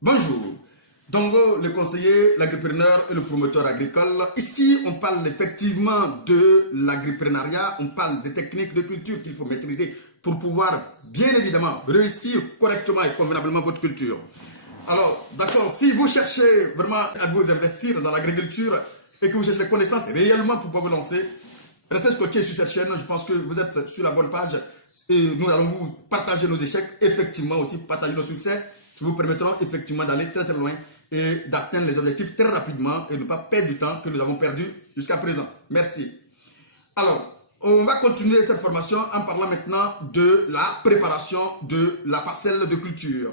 Bonjour, Dongo, le conseiller, l'agripreneur et le promoteur agricole. Ici, on parle effectivement de l'agriprenariat, on parle des techniques de culture qu'il faut maîtriser pour pouvoir, bien évidemment, réussir correctement et convenablement votre culture. Alors, d'accord, si vous cherchez vraiment à vous investir dans l'agriculture et que vous cherchez les connaissances réellement pour pouvoir vous lancer, restez scotché sur cette chaîne, je pense que vous êtes sur la bonne page et nous allons vous partager nos échecs, effectivement aussi partager nos succès qui vous permettront effectivement d'aller très très loin et d'atteindre les objectifs très rapidement et ne pas perdre du temps que nous avons perdu jusqu'à présent. Merci. Alors, on va continuer cette formation en parlant maintenant de la préparation de la parcelle de culture.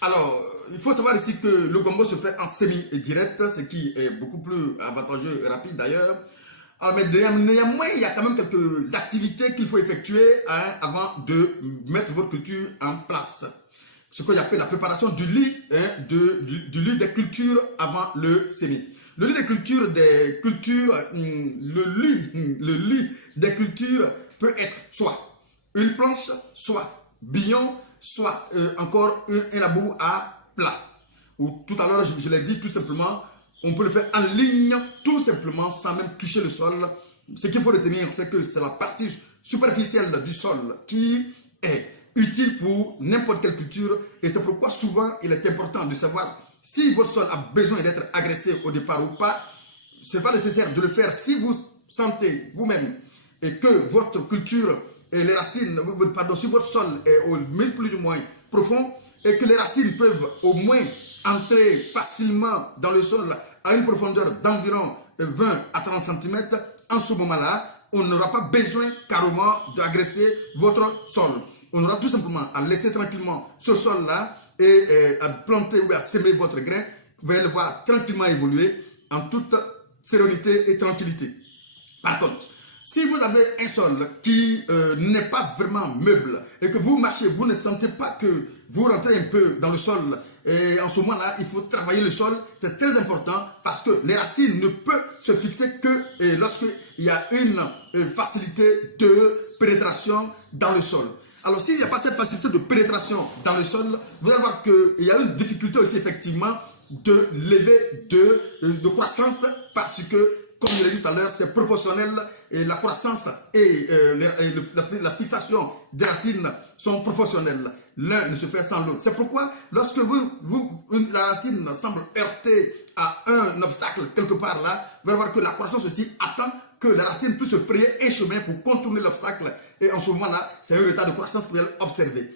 Alors, il faut savoir ici que le gombo se fait en semi-direct, ce qui est beaucoup plus avantageux et rapide d'ailleurs. Alors, mais néanmoins, il y a quand même quelques activités qu'il faut effectuer avant de mettre votre culture en place. Ce qu'on appelle la préparation du lit, du lit des cultures avant le semis. Le lit des cultures, le lit des cultures peut être soit une planche, soit billon, soit encore un labour à plat. Ou tout à l'heure, je l'ai dit tout simplement, on peut le faire en ligne, tout simplement, sans même toucher le sol. Ce qu'il faut retenir, c'est que c'est la partie superficielle du sol qui est utile pour n'importe quelle culture. Et c'est pourquoi souvent, il est important de savoir si votre sol a besoin d'être agressé au départ ou pas. Ce n'est pas nécessaire de le faire si vous sentez vous-même et que votre culture et les racines, pardon, si votre sol est plus ou moins profond et que les racines peuvent au moins entrer facilement dans le sol à une profondeur d'environ 20 à 30 cm, en ce moment-là, on n'aura pas besoin carrément d'agresser votre sol. On aura tout simplement à laisser tranquillement ce sol-là et à planter ou à semer votre grain. Vous allez le voir tranquillement évoluer en toute sérénité et tranquillité. Par contre, si vous avez un sol qui n'est pas vraiment meuble et que vous marchez, vous ne sentez pas que vous rentrez un peu dans le sol, et en ce moment-là, il faut travailler le sol. C'est très important parce que les racines ne peuvent se fixer que lorsqu'il y a une facilité de pénétration dans le sol. Alors, s'il n'y a pas cette facilité de pénétration dans le sol, vous allez voir qu'il y a une difficulté aussi effectivement de lever de croissance parce que, comme je l'ai dit tout à l'heure, c'est proportionnel et la croissance et la fixation des racines sont proportionnelles. L'un ne se fait sans l'autre. C'est pourquoi, lorsque la racine semble heurter à un obstacle quelque part là, vous allez voir que la croissance aussi attend que la racine puisse se frayer un chemin pour contourner l'obstacle. Et en ce moment-là, c'est un retard de croissance que vous allez observer.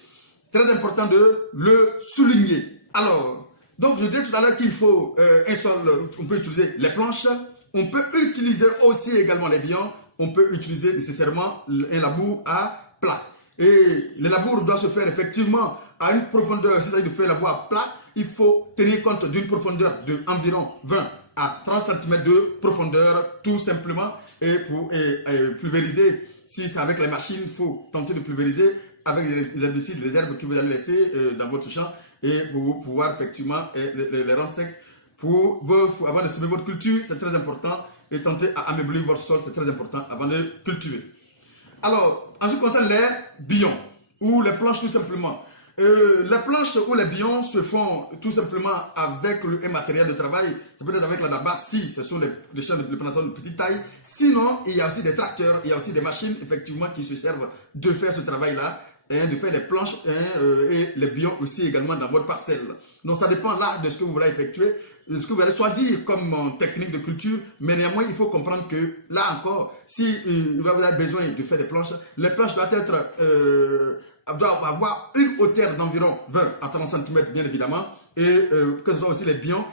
Très important de le souligner. Alors, donc je disais tout à l'heure qu'il faut un sol, on peut utiliser les planches, on peut utiliser aussi également les billons, on peut utiliser nécessairement un labour à plat. Et le labour doit se faire effectivement à une profondeur, si ça veut dire de faire le labour à plat, il faut tenir compte d'une profondeur de environ 20 à 30 cm de profondeur, tout simplement. Et pour pulvériser, si c'est avec les machines, il faut tenter de pulvériser avec les herbicides, les herbes que vous allez laisser dans votre champ et pour pouvoir effectivement les rendre secs. Avant de semer votre culture, c'est très important. Et tenter à ameublir votre sol, c'est très important avant de cultiver. Alors, en ce qui concerne les billons ou les planches tout simplement, les planches ou les billons se font tout simplement avec un matériel de travail. Ça peut être avec la daba si ce sont des champs de plantation de petite taille. Sinon, il y a aussi des tracteurs, il y a aussi des machines effectivement qui se servent de faire ce travail-là, de faire les planches et les billons aussi également dans votre parcelle. Donc ça dépend là de ce que vous voulez effectuer, de ce que vous allez choisir comme technique de culture. Mais néanmoins, il faut comprendre que là encore, si vous avez besoin de faire des planches, les planches doivent avoir une hauteur d'environ 20 à 30 cm bien évidemment. Et que ce soit aussi les billons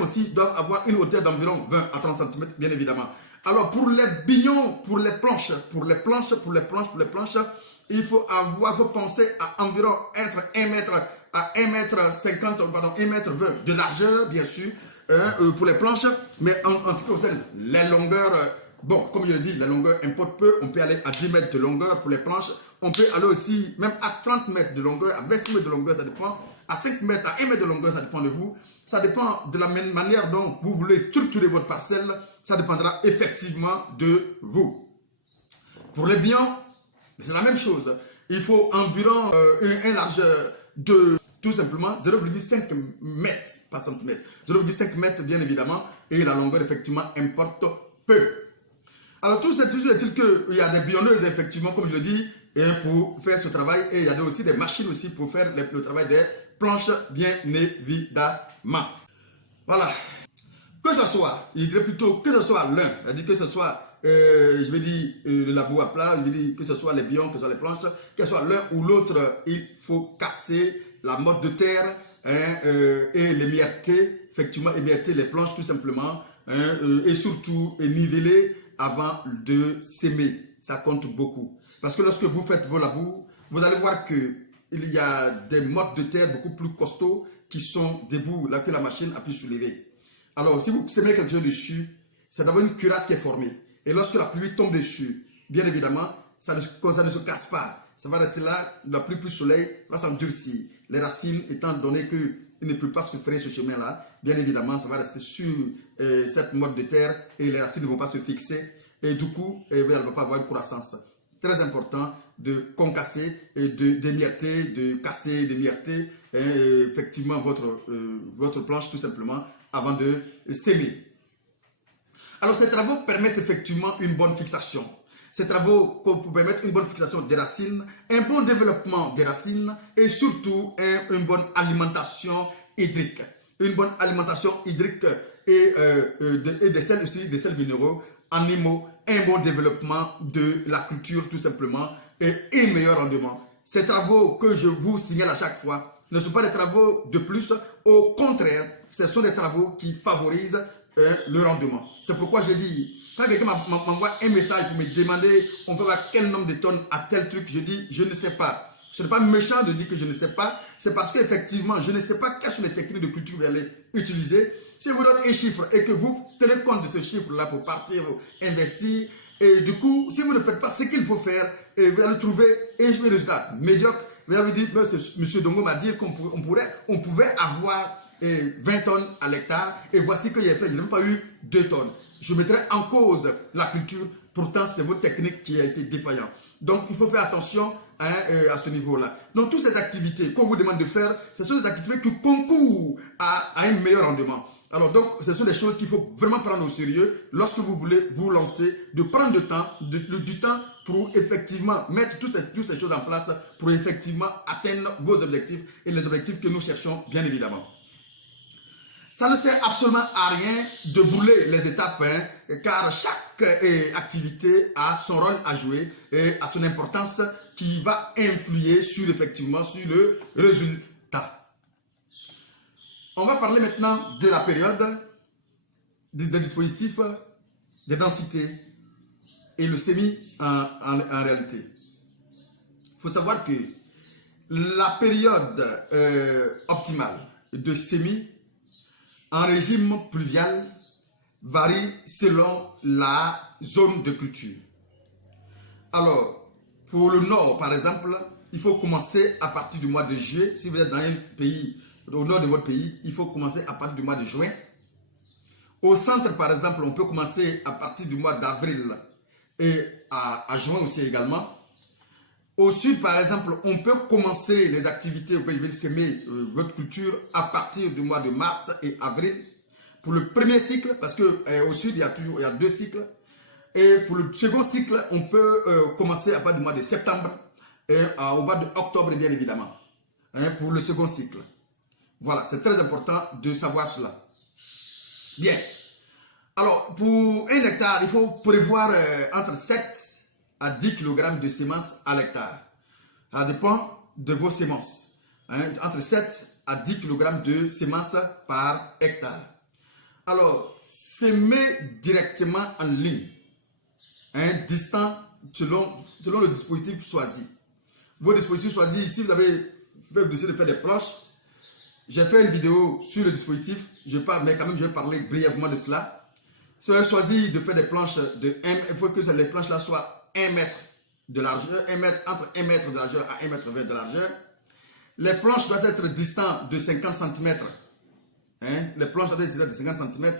aussi doivent avoir une hauteur d'environ 20 à 30 cm bien évidemment. Alors pour les billons, pour les planches, il faut penser à environ être 1 mètre à 1 mètre 50, pardon, 1 mètre 20 de largeur, bien sûr, pour les planches. Mais en ce qui concerne les longueurs, bon, comme je l'ai dit, la longueur importe peu. On peut aller à 10 mètres de longueur pour les planches. On peut aller aussi même à 30 mètres de longueur, à 25 mètres de longueur, ça dépend. À 5 mètres, à 1 mètre de longueur, ça dépend de vous. Ça dépend de la même manière dont vous voulez structurer votre parcelle. Ça dépendra effectivement de vous. Pour les billons, c'est la même chose. Il faut environ une largeur de tout simplement 0,5 mètres, pas centimètres, 0,5 mètres bien évidemment, et la longueur effectivement importe peu. Alors toujours est-il qu'il y a des bionneuses effectivement, comme je le dis, pour faire ce travail, et il y a aussi des machines aussi pour faire le travail des planches bien évidemment. Voilà. Que ce soit, je dirais plutôt que ce soit l'un, c'est-à-dire que ce soit, je vais dire le labo à plat, je vais dire que ce soit les bions, que ce soit les planches, que ce soit l'un ou l'autre, il faut casser la motte de terre et l'émierter, effectivement émierter les planches tout simplement, et surtout niveler avant de s'aimer. Ça compte beaucoup. Parce que lorsque vous faites vos labours, vous allez voir qu'il y a des mottes de terre beaucoup plus costauds qui sont debout, là que la machine a pu soulever. Alors, si vous semez quelque chose dessus, c'est d'abord une cuirasse qui est formée. Et lorsque la pluie tombe dessus, bien évidemment, ça ne se casse pas. Ça va rester là, la pluie plus soleil, ça va s'endurcir. Les racines, étant donné qu'il ne peut pas se frayer ce chemin-là, bien évidemment, ça va rester sur cette motte de terre et les racines ne vont pas se fixer. Et du coup, vous n'allez pas avoir une croissance. Très important de concasser, d'émierter, de casser, d'émierter effectivement votre planche tout simplement avant de s'aimer. Alors ces travaux permettent effectivement une bonne fixation. Ces travaux permettent une bonne fixation des racines, un bon développement des racines et surtout une bonne alimentation hydrique. Une bonne alimentation hydrique et des sels aussi, des sels minéraux, animaux, un bon développement de la culture tout simplement et un meilleur rendement. Ces travaux que je vous signale à chaque fois ne sont pas des travaux de plus, au contraire, ce sont des travaux qui favorisent le rendement. C'est pourquoi je dis, quand quelqu'un m'envoie un message pour me demander on peut avoir quel nombre de tonnes à tel truc, je dis je ne sais pas. Ce n'est pas méchant de dire que je ne sais pas, c'est parce qu'effectivement je ne sais pas quelles sont les techniques de culture que vous allez utiliser. Si je vous donne un chiffre et que vous tenez compte de ce chiffre-là pour partir investir, et du coup, si vous ne faites pas ce qu'il faut faire, vous allez trouver un résultat médiocre. Vous allez dire, M. Dongo m'a dit qu'on pouvait avoir 20 tonnes à l'hectare, et voici que j'ai fait, je n'ai même pas eu 2 tonnes. Je mettrai en cause la culture, pourtant c'est votre technique qui a été défaillante. Donc il faut faire attention à ce niveau-là. Donc toutes ces activités qu'on vous demande de faire, ce sont des activités qui concourent à un meilleur rendement. Alors donc ce sont des choses qu'il faut vraiment prendre au sérieux lorsque vous voulez vous lancer, de prendre du temps pour effectivement mettre toutes ces choses en place pour effectivement atteindre vos objectifs et les objectifs que nous cherchons bien évidemment. Ça ne sert absolument à rien de brûler les étapes, car chaque activité a son rôle à jouer et a son importance qui va influer sur effectivement sur le résultat. On va parler maintenant de la période, des dispositifs, des densités et le semis en réalité. Il faut savoir que la période optimale de semis en régime pluvial varie selon la zone de culture. Alors, pour le nord, par exemple, il faut commencer à partir du mois de juillet. Si vous êtes dans un pays, au nord de votre pays, il faut commencer à partir du mois de juin. Au centre, par exemple, on peut commencer à partir du mois d'avril et à juin aussi également. Au sud, par exemple, on peut commencer les activités, je vais semer votre culture à partir du mois de mars et avril. Pour le premier cycle, parce qu'au sud, il y a 2 cycles. Et pour le second cycle, on peut commencer à partir du mois de septembre et au mois d'octobre, bien évidemment. Pour le second cycle. Voilà, c'est très important de savoir cela. Bien. Alors, pour un hectare, il faut prévoir entre 7 à 10 kg de semences à l'hectare. Ça dépend de vos semences. Entre 7 à 10 kg de semences par hectare. Alors, semer directement en ligne, distant selon le dispositif choisi. Vos dispositifs choisis, ici, vous avez décidé de faire des planches. J'ai fait une vidéo sur le dispositif, mais quand même, je vais parler brièvement de cela. Si vous avez choisi de faire des planches de 1, il faut que les planches là soient 1 mètre de largeur, entre 1 mètre de largeur à 1 mètre 20 de largeur. Les planches doivent être distantes de 50 cm. Les planches doivent être distantes de 50 cm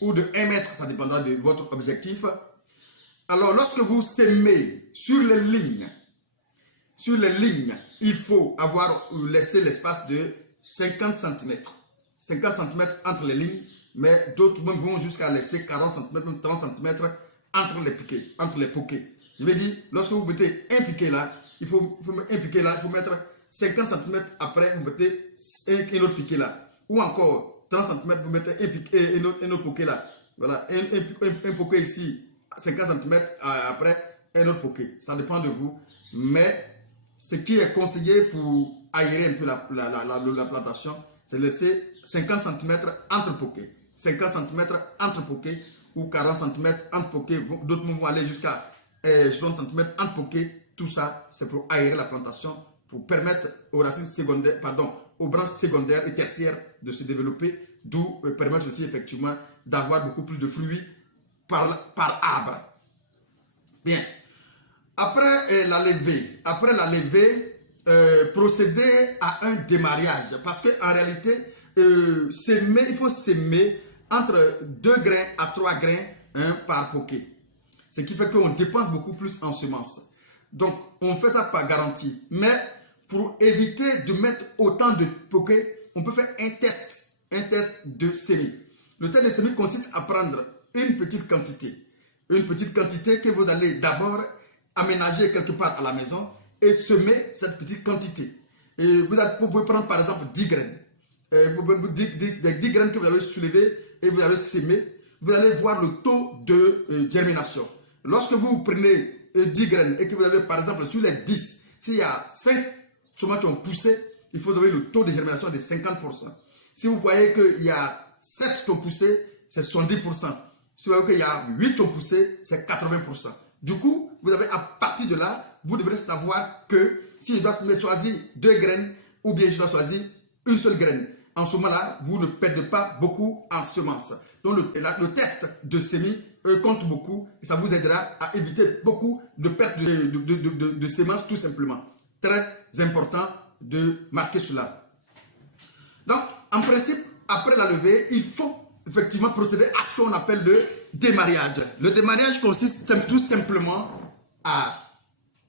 ou de 1 mètre, ça dépendra de votre objectif. Alors, lorsque vous semez sur les lignes, il faut avoir laissé l'espace de 50 cm. 50 cm entre les lignes, mais d'autres même vont jusqu'à laisser 40 cm, même 30 cm entre les piquets, entre les poquets. Je veux dire, lorsque vous mettez un piquet là, il faut mettre un piquet là, il faut mettre 50 cm après, vous mettez un autre piquet là. Ou encore 30 cm, vous mettez un piquet, un autre poquet là. Voilà, un poquet ici, 50 cm après, un autre poquet. Ça dépend de vous. Mais ce qui est conseillé pour aérer un peu la plantation, c'est laisser 50 cm entre poquets. 50 cm entre poquets ou 40 cm entre poquets. D'autres vont aller jusqu'à 60 cm entre poquets. Tout ça, c'est pour aérer la plantation, pour permettre aux racines secondaires, pardon, aux branches secondaires et tertiaires de se développer, d'où permettre aussi effectivement d'avoir beaucoup plus de fruits par arbre. Bien. Après la levée, procéder à un démarrage. Parce qu'en réalité, il faut s'aimer entre 2 grains à 3 grains par poquet. Ce qui fait qu'on dépense beaucoup plus en semences. Donc, on fait ça par garantie. Mais pour éviter de mettre autant de poquets, on peut faire un test de semis. Le test de semis consiste à prendre une petite quantité que vous allez d'abord aménager quelque part à la maison et semer cette petite quantité. Et vous pouvez prendre par exemple 10 graines. Des 10 graines que vous avez soulevées et vous avez semé, vous allez voir le taux de germination. Lorsque vous prenez 10 graines et que vous avez par exemple sur les 10, s'il y a 5 semences qui ont poussé, il faut avoir le taux de germination de 50%. Si vous voyez qu'il y a 7 qui ont poussé, c'est 70%. Si vous voyez qu'il y a 8 qui ont poussé, c'est 80%. Du coup, vous avez à partir de là, vous devrez savoir que si je dois choisir 2 graines ou bien je dois choisir une seule graine. En ce moment-là, vous ne perdez pas beaucoup en semences. Donc le test de semis compte beaucoup et ça vous aidera à éviter beaucoup de pertes de semences tout simplement. Très important de marquer cela. Donc, en principe, après la levée, il faut effectivement procéder à ce qu'on appelle le démarrage. Le démarrage consiste tout simplement à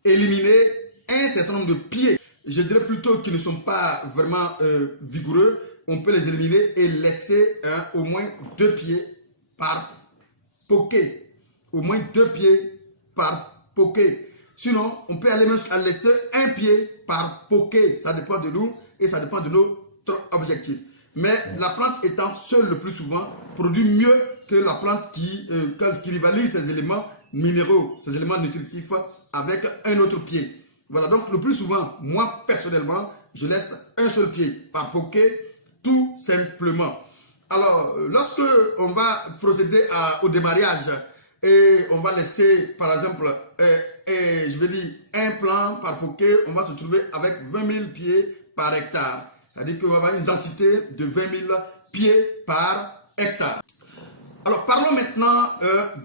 éliminer un certain nombre de pieds. Je dirais plutôt qu'ils ne sont pas vraiment vigoureux. On peut les éliminer et laisser au moins 2 pieds par poquet. Au moins 2 pieds par poquet. Sinon, on peut aller même à laisser 1 pied par poquet. Ça dépend de nous et ça dépend de notre objectif. Mais la plante étant seule le plus souvent, produit mieux que la plante qui rivalise ses éléments minéraux, ses éléments nutritifs avec un autre pied. Voilà, donc le plus souvent, moi personnellement, je laisse un seul pied par poquet, tout simplement. Alors, lorsque on va procéder au démarrage et on va laisser, par exemple, je vais dire, un plant par poquet, on va se trouver avec 20 000 pieds par hectare. C'est-à-dire qu'on va avoir une densité de 20 000 pieds par hectare. Alors, parlons maintenant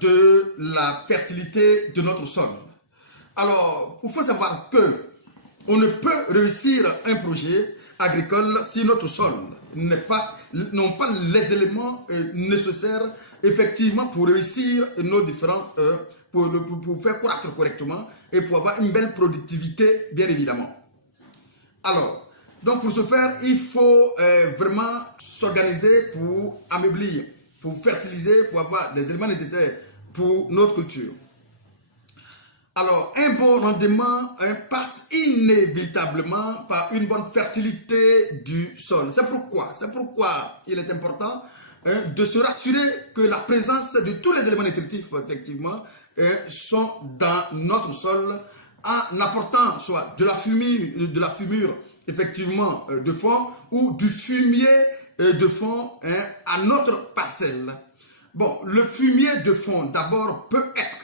de la fertilité de notre sol. Alors, il faut savoir que on ne peut réussir un projet agricole si notre sol n'ont pas les éléments nécessaires effectivement pour réussir nos différents, pour faire croître correctement et pour avoir une belle productivité, bien évidemment. Alors, donc pour ce faire, il faut vraiment s'organiser pour ameublir, pour fertiliser, pour avoir des éléments nécessaires pour notre culture. Alors, un bon rendement passe inévitablement par une bonne fertilité du sol. C'est pourquoi il est important de se rassurer que la présence de tous les éléments nutritifs, effectivement, sont dans notre sol en apportant soit de la fumure effectivement, de fond ou du fumier de fond à notre parcelle. Bon, le fumier de fond, d'abord, peut être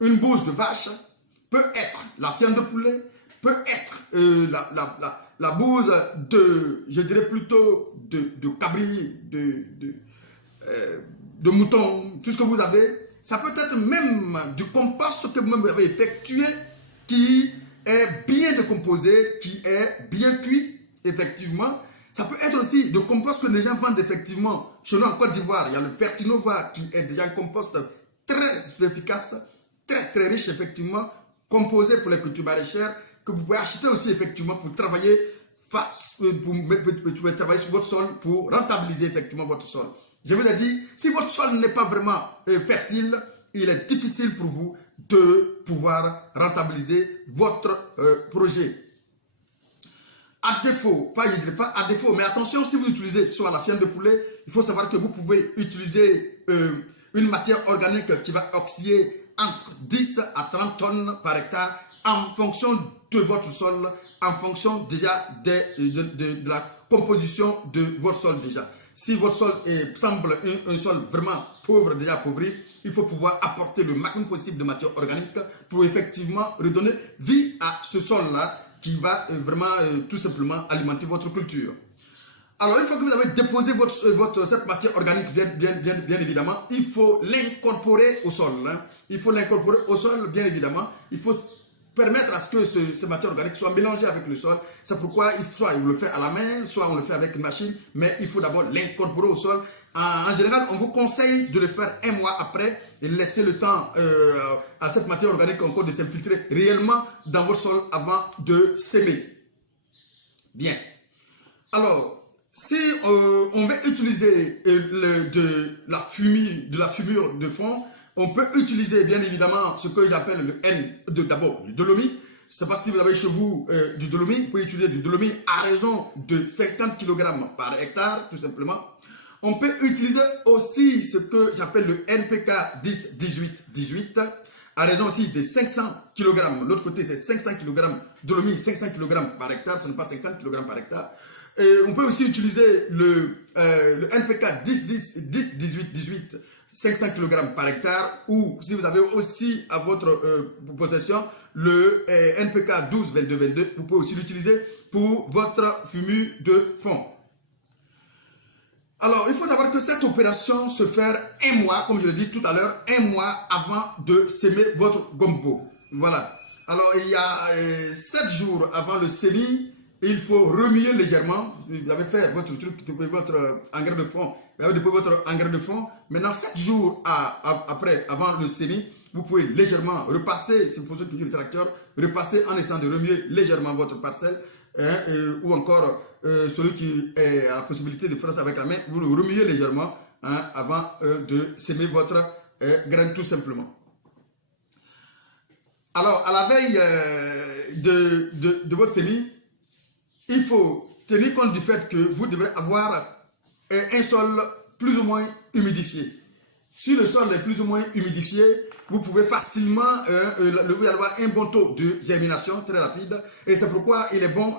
une bouse de vache, peut être la viande de poulet, peut être la bouse de, je dirais plutôt, de cabri, de mouton, tout ce que vous avez. Ça peut être même du compost que vous avez effectué qui est bien décomposé, qui est bien cuit, effectivement. Ça peut être aussi de compost que les gens vendent effectivement chez nous en Côte d'Ivoire. Il y a le Fertinova qui est déjà un compost très efficace, très riche, effectivement, composé pour les cultures maraîchères, que vous pouvez acheter aussi effectivement pour travailler pouvez travailler sur votre sol pour rentabiliser effectivement votre sol. Je vous ai dit, si votre sol n'est pas vraiment fertile, il est difficile pour vous de pouvoir rentabiliser votre projet. À défaut, je ne dirais pas à défaut, mais attention, si vous utilisez soit la fiente de poulet, il faut savoir que vous pouvez utiliser une matière organique qui va osciller entre 10 à 30 tonnes par hectare en fonction de votre sol, en fonction déjà de la composition de votre sol déjà. Si votre sol semble un sol vraiment pauvre, déjà appauvri, il faut pouvoir apporter le maximum possible de matière organique pour effectivement redonner vie à ce sol-là qui va vraiment tout simplement alimenter votre culture. Alors, une fois que vous avez déposé cette matière organique, bien évidemment, il faut l'incorporer au sol. Hein. Il faut l'incorporer au sol, bien évidemment. Il faut permettre à ce que cette matière organique soit mélangée avec le sol. C'est pourquoi, soit on le fait à la main, soit on le fait avec une machine, mais il faut d'abord l'incorporer au sol. En général, on vous conseille de le faire un mois après et laisser le temps à cette matière organique encore de s'infiltrer réellement dans votre sol avant de s'aimer. Bien. Alors, si on veut utiliser de la fumure de fond, on peut utiliser bien évidemment ce que j'appelle le N, d'abord du dolomie. Je ne sais pas si vous avez chez vous du dolomie, vous pouvez utiliser du dolomie à raison de 50 kg par hectare, tout simplement. On peut utiliser aussi ce que j'appelle le NPK 10-18-18, à raison aussi de 500 kg. L'autre côté, c'est 500 kg dolomie, 500 kg par hectare, ce n'est pas 50 kg par hectare. Et on peut aussi utiliser le NPK 10-18-18, 500 kg par hectare, ou si vous avez aussi à votre possession le NPK 12-22-22, vous pouvez aussi l'utiliser pour votre fumure de fond. Alors, il faut savoir que cette opération se fait un mois, comme je l'ai dit tout à l'heure, un mois avant de s'aimer votre gombo. Voilà. Alors, il y a 7 jours avant le semis, il faut remuer légèrement. Vous avez fait votre truc, votre engrais de fond. Vous avez déposé votre engrais de fond. Maintenant, 7 jours après, avant le semis, vous pouvez légèrement repasser, si vous posez le tracteur, repasser en essayant de remuer légèrement votre parcelle. Ou encore celui qui a la possibilité de faire ça avec la main, vous le remuez légèrement avant de semer votre graine tout simplement. Alors, à la veille de votre semis, il faut tenir compte du fait que vous devrez avoir un sol plus ou moins humidifié. Si le sol est plus ou moins humidifié, vous pouvez facilement avoir un bon taux de germination très rapide. Et c'est pourquoi il est bon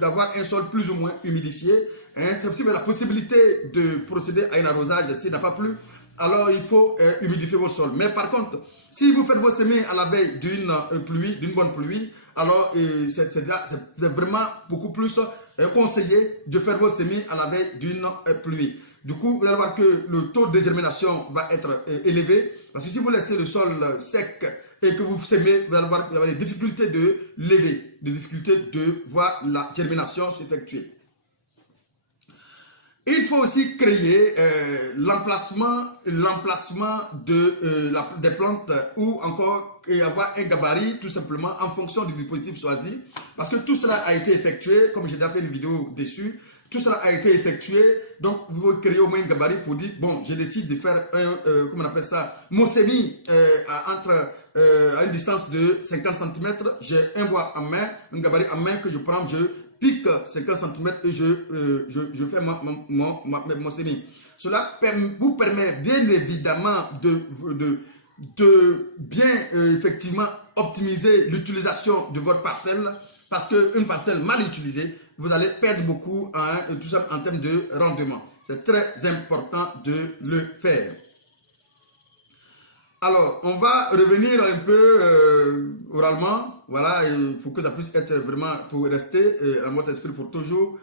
d'avoir un sol plus ou moins humidifié. C'est aussi la possibilité de procéder à un arrosage s'il n'a pas plu. Alors il faut humidifier votre sol. Mais par contre, si vous faites vos semis à la veille d'une bonne pluie, alors c'est vraiment beaucoup plus conseillé de faire vos semis à la veille d'une pluie. Du coup, vous allez voir que le taux de germination va être élevé. Parce que si vous laissez le sol sec et que vous semez, vous allez voir qu'il y a des difficultés de lever, des difficultés de voir la germination s'effectuer. Il faut aussi créer l'emplacement des plantes ou encore avoir un gabarit tout simplement en fonction du dispositif choisi. Parce que tout cela a été effectué, comme j'ai déjà fait une vidéo dessus, tout cela a été effectué, donc vous créez au moins un gabarit pour dire, bon, je décide de faire comment on appelle ça, mon semis à une distance de 50 cm, j'ai un bois en main, un gabarit en main que je prends, je pique 50 cm et je fais mon semis. Cela vous permet bien évidemment de bien effectivement optimiser l'utilisation de votre parcelle, parce qu'une parcelle mal utilisée, vous allez perdre beaucoup tout ça en termes de rendement. C'est très important de le faire. Alors, on va revenir un peu oralement, voilà, pour que ça puisse être vraiment, pour rester à votre esprit pour toujours.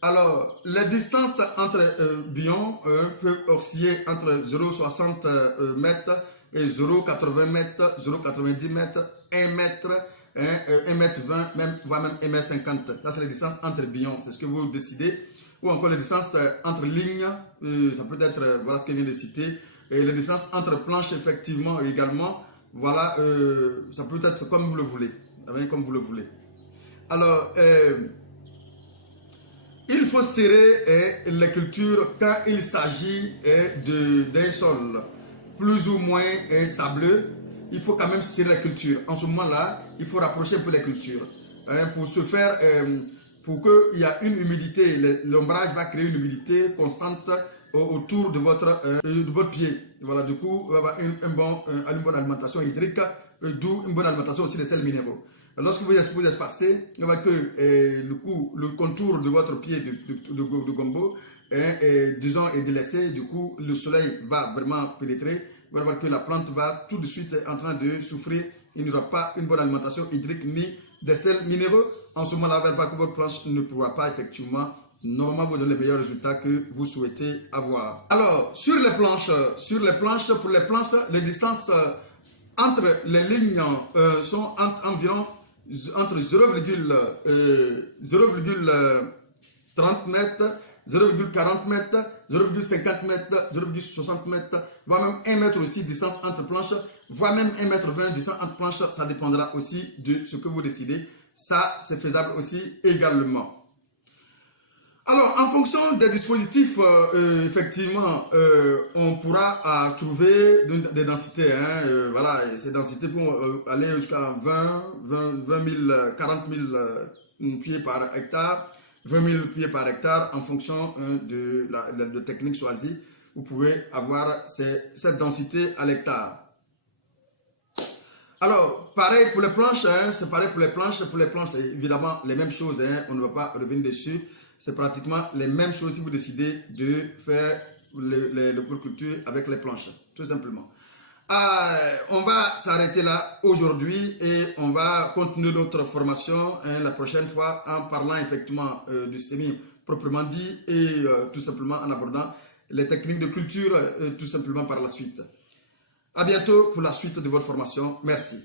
Alors, la distance entre bions peut osciller entre 0,60 m et 0,80 m, 0,90 m, 1 mètre, 1 mètre 20, voire même 1 mètre 50. Ça, c'est la distance entre bions, c'est ce que vous décidez. Ou encore la distance entre lignes, ça peut être, voilà ce que je viens de citer. Et la distance entre planches, effectivement, également, voilà, ça peut être comme vous le voulez. Comme vous le voulez. Alors, Il faut serrer les cultures quand il s'agit d'un sol plus ou moins sableux. Il faut quand même serrer la culture. En ce moment-là, il faut rapprocher un peu les cultures. Pour ce faire, pour qu'il y ait une humidité, l'ombrage va créer une humidité constante autour de votre pied. Voilà, du coup, il va y avoir une bonne alimentation hydrique, d'où une bonne alimentation aussi des sels minéraux. Lorsque vous espacez, il va que le contour de votre pied de gombo disons, est délaissé. Du coup, le soleil va vraiment pénétrer. Vous allez voir que la plante va tout de suite en train de souffrir. Il n'y aura pas une bonne alimentation hydrique ni des sels minéraux. En ce moment-là, vous allez voir que votre planche ne pourra pas effectivement normalement vous donner les meilleurs résultats que vous souhaitez avoir. Alors, sur les planches, pour les planches, les distances entre les lignes sont environ entre 0,30 mètres, 0,40 mètres, 0,50 mètres, 0,60 mètres, voire même 1 mètre aussi distance entre planches, voire même 1 mètre 20 distance entre planches. Ça dépendra aussi de ce que vous décidez. Ça, c'est faisable aussi également. Alors, en fonction des dispositifs, effectivement, on pourra trouver des densités. Voilà, ces densités vont aller jusqu'à 20 000, 40 000 pieds par hectare, 20 000 pieds par hectare, en fonction de la technique choisie. Vous pouvez avoir cette densité à l'hectare. Alors, pareil pour les planches, c'est pareil pour les planches. Pour les planches, c'est évidemment les mêmes choses. On ne va pas revenir dessus. C'est pratiquement les mêmes choses si vous décidez de faire l'agriculture avec les planches, tout simplement. On va s'arrêter là aujourd'hui et on va continuer notre formation la prochaine fois en parlant effectivement du semis proprement dit et tout simplement en abordant les techniques de culture tout simplement par la suite. À bientôt pour la suite de votre formation. Merci.